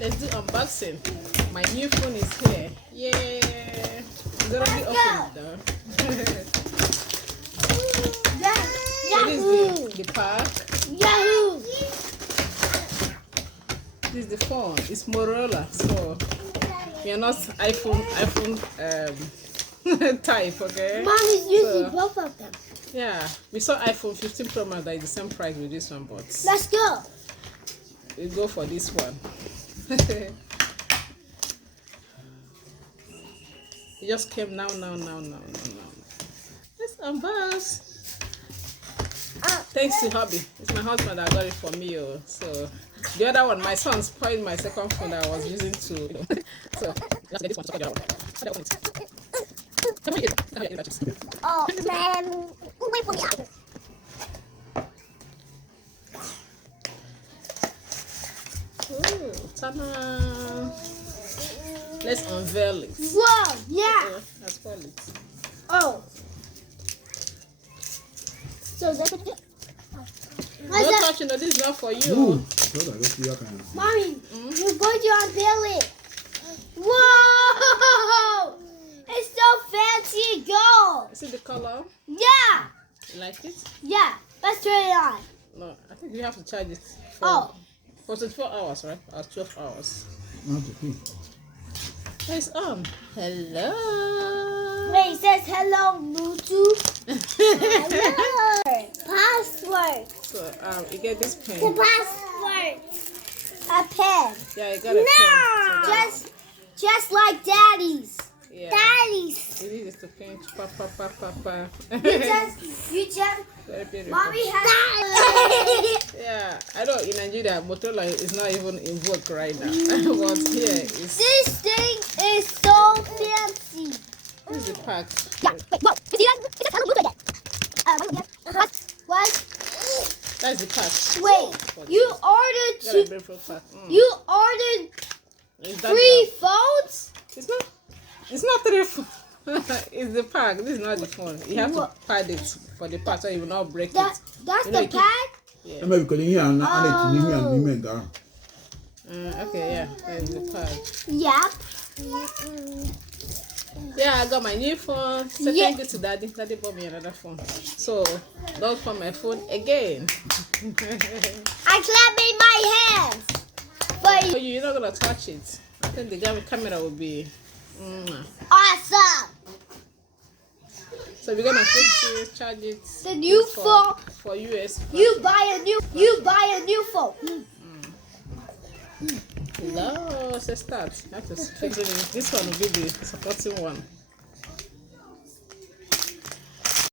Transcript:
Let's do unboxing. My new phone is here. Yay! It's already open though. So this is the pack. Yahoo! This is the phone. It's Motorola, so we are not iPhone type, okay? Mom is using both of them. Yeah, we saw iPhone 15 Pro Max that is the same price with this one, but Let's go. we go for this one. It just came now. Let's unbox. Thanks to hubby. It's my husband that got it for me. So the other one, my son spoiled my second phone that I was using to. So let's get this one. So the other one. Oh man, wait for me. Ooh, ta-da! Let's unveil it. Whoa, yeah. Let's spoil it. Oh. So that's it. Don't touch it. No, this is not for you. Mommy, you're going to unveil it. Whoa! It's so fancy gold. See the color? Yeah. You like it? Yeah. Let's turn it on. No, I think you have to charge it Oh. for 24 hours, right? Or 12 hours. It's on. Hello. Wait, it says hello, Bluetooth. Hello. Password. So you get this pen. The password. A pen. Yeah, you got a pen. No. Just like Daddy's. Yeah. Daddy's. You need this to pinch. Pa. You just. Very beautiful. Mommy has. Yeah, I know in Nigeria, Motorola is not even in vogue right now. But here is. This thing is so fancy. This is the pack. Yeah. Wait, whoa. You see that? It says hello, Bluetooth again. What? That's the pack. Wait. You ordered Got a beautiful pack. You ordered Is that 3 phones? It's not 3 phones. It's the pack. This is not the phone. You have to pad it for the pack so you will not break it. That's the pack? Yeah. Okay, yeah. That's the pack. Yep. Yeah, I got my new phone. So thank you to Daddy. Daddy bought me another phone. So don't for my phone again. I clap in my hands. But So you're not gonna touch it. I think the camera will be awesome. so we're gonna fix it, charge it. The new phone. For US. You buy a new phone. No, so start. I have to fix it. This one will be the supporting one.